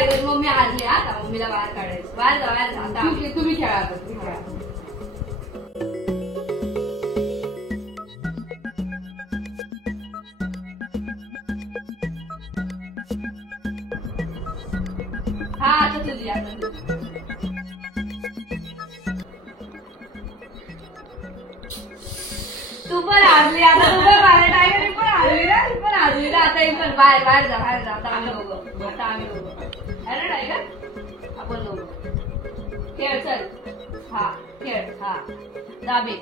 Tiger mummy हारली. आता मम्मीला बाहेर काढायचं. बाहेर जा बाहेर जा. आता तुम्ही खेळा तुम्ही खेळा. हा आता तुझी आता तू पण हारली. आता तू पण बाहेर टायगर मी पण हारली ना. तू पण हारली ना. आता एक पण बाहेर बाहेर जा बाहेर जा. आता आम्ही दोघं. आता आम्ही दोघं अरे टायगर आपण दोघं खेळ. चल हा खेळ. हा दाबे.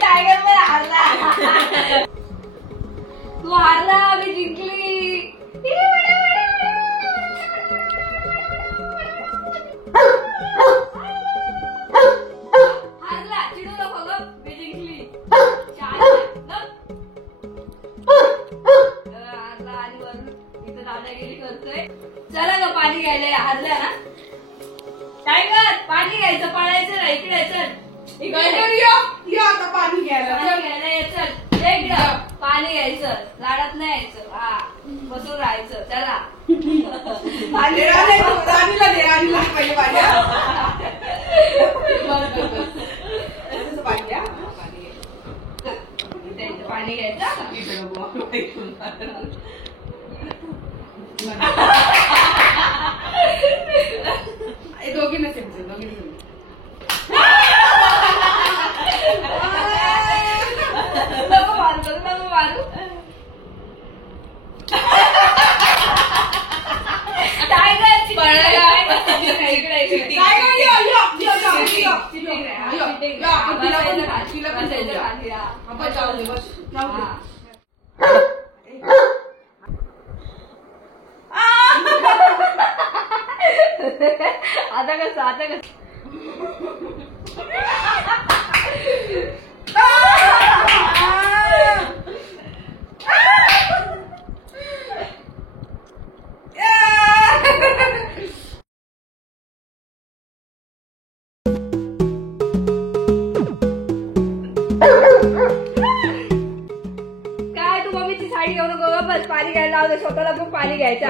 टायगर पण हारला. तू हारला. मी जिंकली. हारला चिडू नको ग. मी जिंकली. हारला आणि वरून इथं दादागिरी करतोय. चला ग पाणी घ्यायला. हारला ना टायगर. पाणी घ्यायचं. पळायचं ना. इकडे चल. आता पाणी घ्यायला. चल पाणी घ्यायचं. लाडात नाही यायचं. हा बसून राहायचं. चला राणीला दे. राणीला पहिले पाणी. पाणी घ्यायचं. दोघी नसेल दोघी नसेल. नको मारू नको मारू. टायगर आता कसं आता कसं काय तू मम्मीची साडी घेऊ नको ग. बस पाणी घ्यायला लावलं. स्वतःला पण पाणी घ्यायचं.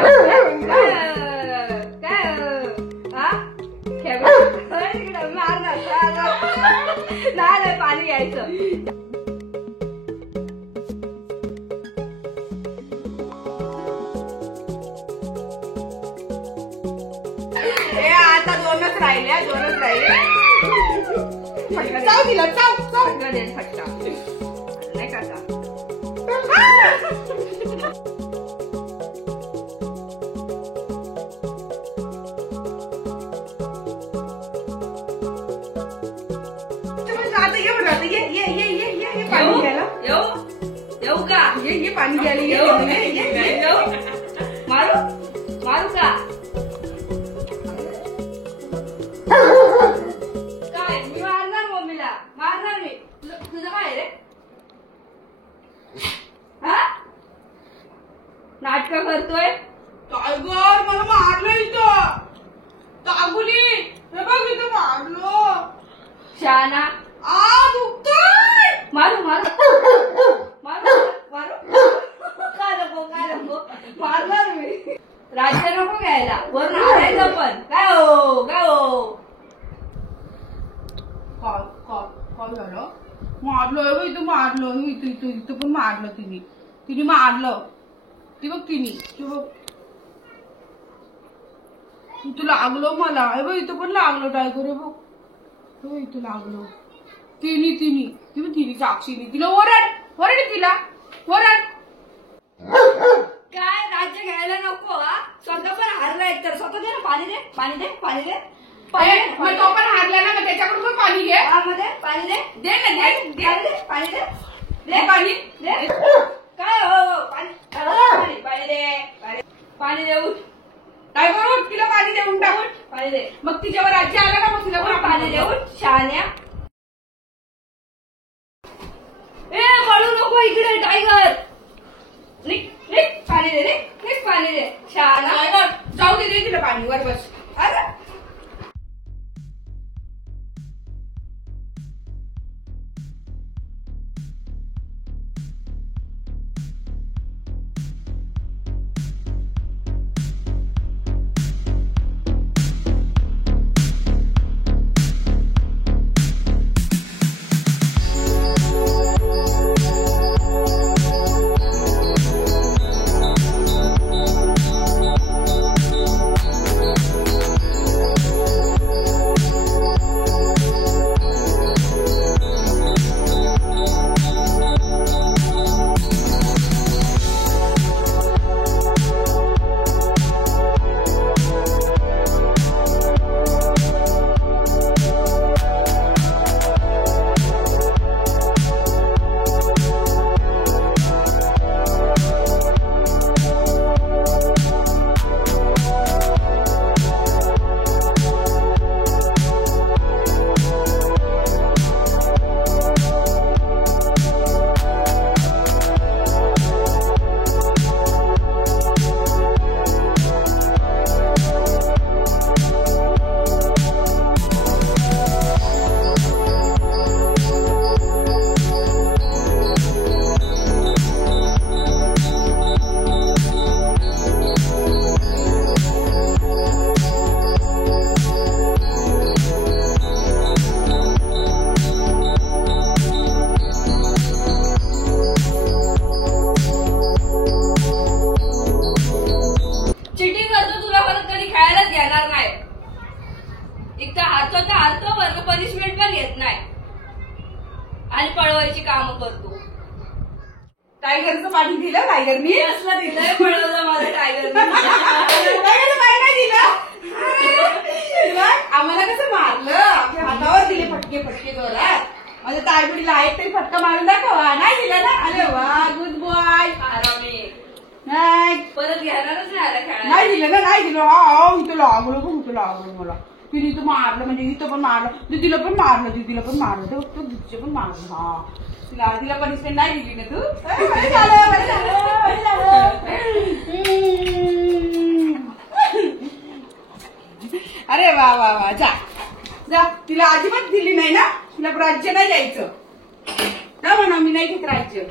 काय हा नाही पाणी घ्यायचं. आता दोनच राहिले. दोनच राहिले. चाव दिला. चाव देन फटका नाही का. येऊ का. ये पाणी घ्यायला. मारू मारू का. काय मी मारणार मम्मीला. मारणार मी. तुझं काय रे. हा नाटक करतोय. टायगर मला मारलं इथं. तागुली हे बघ इथं मारलं. शहाणा. दुखतोय. मारू मारू मारू मारू. काय नको मारणार मी. राज्य नको घ्यायला. वरून हारायचं पण. काय हो काय झालं. मारलं इथं मारलं. इथं पण मारलं. तिने मारलं. ती बघ ती बघ. इथं लागलो मला. हे बघ इथं पण लागलं. टायगर हे बघ इथं लागलो. तिने साक्षीने तिला ओरड तिला ओरड. काय राज्य घ्यायला नको. हा स्वतः पण हारलाय तर स्वतः दे ना. पाणी दे पाणी दे पाणी दे. मग तो पण हारला ना. मग त्याच्याकडून पण पाणी घे. पाणी दे. दे ना. दे पाणी दे. दे पाणी. दे. काय हो पाणी दे. पाणी दे. उठ. काय करू. तिला पाणी देऊन टाक. पाणी दे. मग तिच्यावर राज्य आलं ना. मग तिला पण पाणी दे. उठ शहाण्या. पळू नको इकडे टायगर. पाणी दे रे, पाणी दे. शाळा जाऊ दे तिला पाणी वर बस. अरे पनिशमेंट पण घेत नाही आणि पळवायची कामं करतो. टायगरचं पाणी दिलं टायगरनी. असलं दिलंय पळवलं मला टायगरनी. आम्हाला कसं मारलं हातावर दिले फटके जोरात. माझ्या ताईबडीला एक तरी फटका मारून दाखवा. नाही दिला ना. अरे वा गुड बॉय. नाही परत घेणारच नाही. नाही दिलं ना. नाही दिलं. हा इथं लागलो मला. तिने इथं मारलं म्हणजे इथं पण मारलं. दीदीला पण मारलं दीदीचं पण मारलं. हा तिला पनिशमेंट नाही दिली ना तू. बरं झालं. अरे वा वा वा. जा तिला अजिबात दिली नाही ना. तिला राज्य नाही द्यायचं. जा म्हणा मी नाही घेत राज्य.